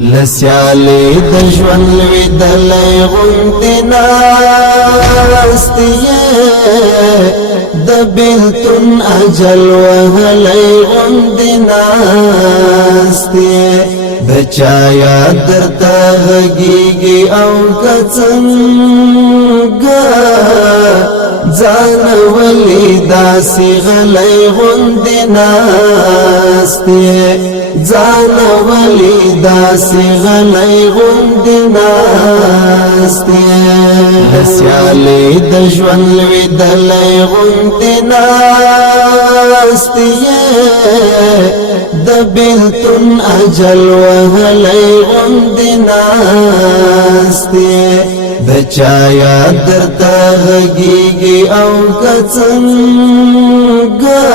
لسیالی دجون ویدلی غنتی ناستیه دبیلتن اجل وهلی غنتی ناستیه بچایا درتا غگیگی او کڅنګا ځان ولی داسې غلی غوندې ناستې ځان ولی داسې غلی غوندې ناستې سیالي د ژوند لوېدلی غوندې ناستې د بیلتون اجل وهلی غوندې ناستې بچایا درتا غگیگی او کڅنګا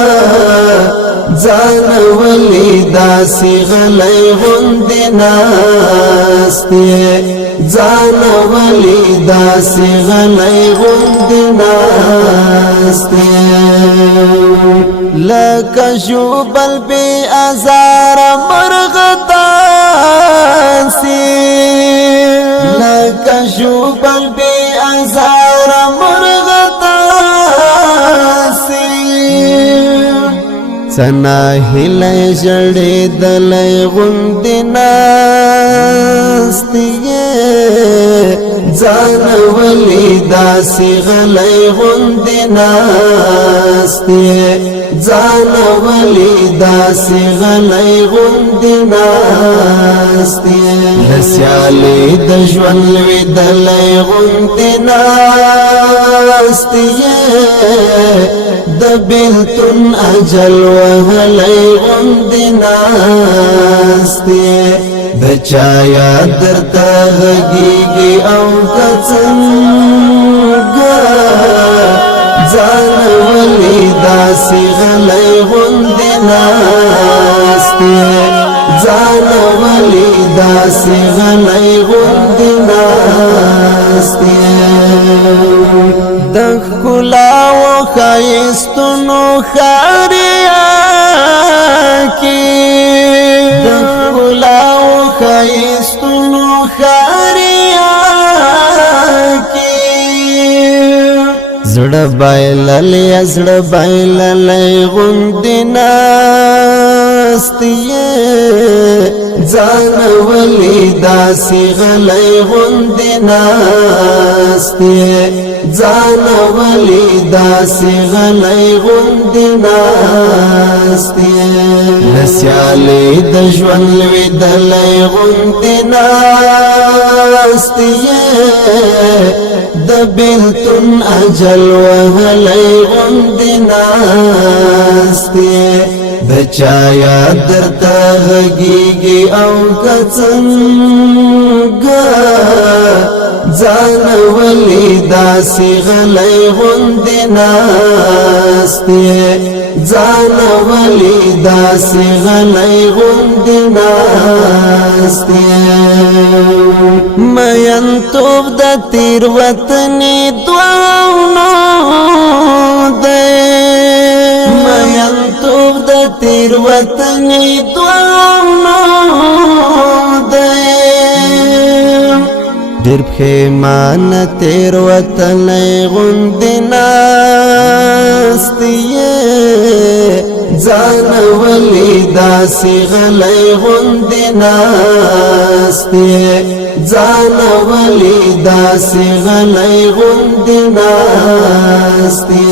ځان ولی داسې غلی غوندې ناستې ځان ولی داسې غلی غوندې ناستې لکه ژوبل بې ازاره مرغ داسې لکه ژوبل بې ازاره مرغ داسې څه ناهیلی ژړېدلی غوندې ناستې ځان ولی داسې غلی غوندې ناستې ځان ولی داسې غلی غوندې ناستې سیالي د ژوند لوېدلی غوندې ناستې د بیلتون اجل وهلی غوندې ناستې بچایا درتا غگیگی او کڅنګا ځان ولی داسې غلی غوندې ناستې ځان ولی داسې غلی غوندې ناستې د ښکلاو ښایستونو ښاریا کې د ښکلاو ښایستونو ښاریا کې زړه بایللی زړه بایللی غوندې ناستې ځان ولی داسې غلی غوندې ناستې ځان ولی داسې غلی غوندې ناستې سیالي د ژوند لوېدلی غوندې ناستې د بیلتون اجل وهلی غوندې ناستې بچایا درتا غگیگی او کڅنګا ځان ولی داسې غلی غوندې ناستې ځان ولی داسې غلی غوندې ناستې مینتوب د تېروتنې دوانو دی مینتوب د تېروتنې دوانو دی ډېر پښېمانه تېروتنې غوندې ناستې ځان ولی داسې غلی غوندې ناستې ځان ولی داسې غلی غوندې ناستې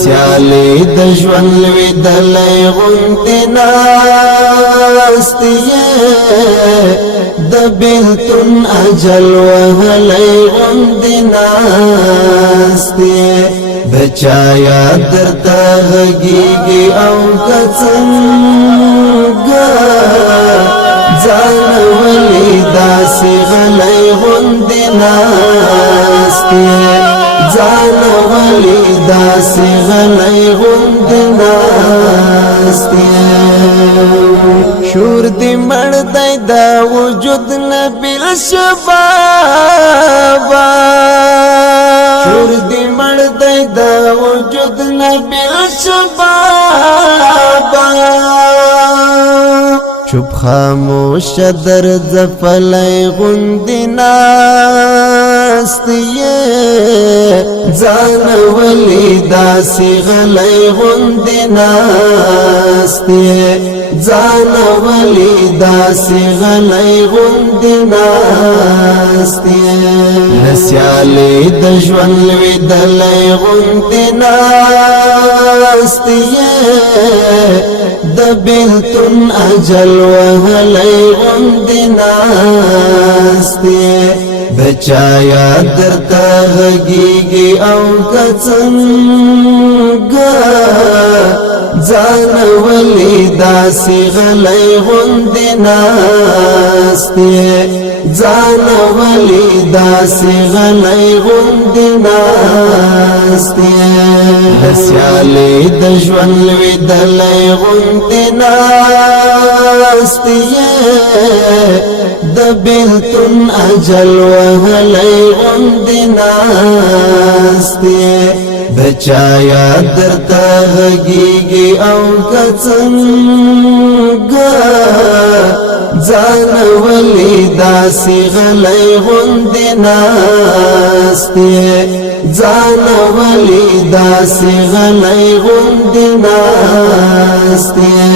سیالي د ژوند لوېدلی غوندې ناستې د بیلتون اجل وهلی غوندې ناستې بچایا درتا غگیگی او کڅنګا ځان ولی داسې غلی غوندې ناستې ځان ولی داسې غلی غوندې ناستې شور دې مړ دی د وجود نه بیل شبابا شور دې مړ دی د وجود نه بیل شبابا چپ خاموش در زفلی غندی ناست ځان ولی داسې غلی غندی ناست ځان ولی داسې غلی غندی ناست نسیالی د ژوند لویدلی غندی ناست د بیلتون اجل وهلی غندی ناست بچا یاد درته غږیږي او که څنګه ځان ولې داسې غلی غوندې ناست یې ځان ولې داسې غلی غوندې ناست یې د سیالۍ د ژوند لوېدلی غوندې ناست یې د بیلتون اجل وهلی غوندې ناست یې بچا یاد درته غږیږي او که څنګه ځان ولې داسې غلی غوندې ناست یې ځان ولې داسې غلی غوندې ناست یې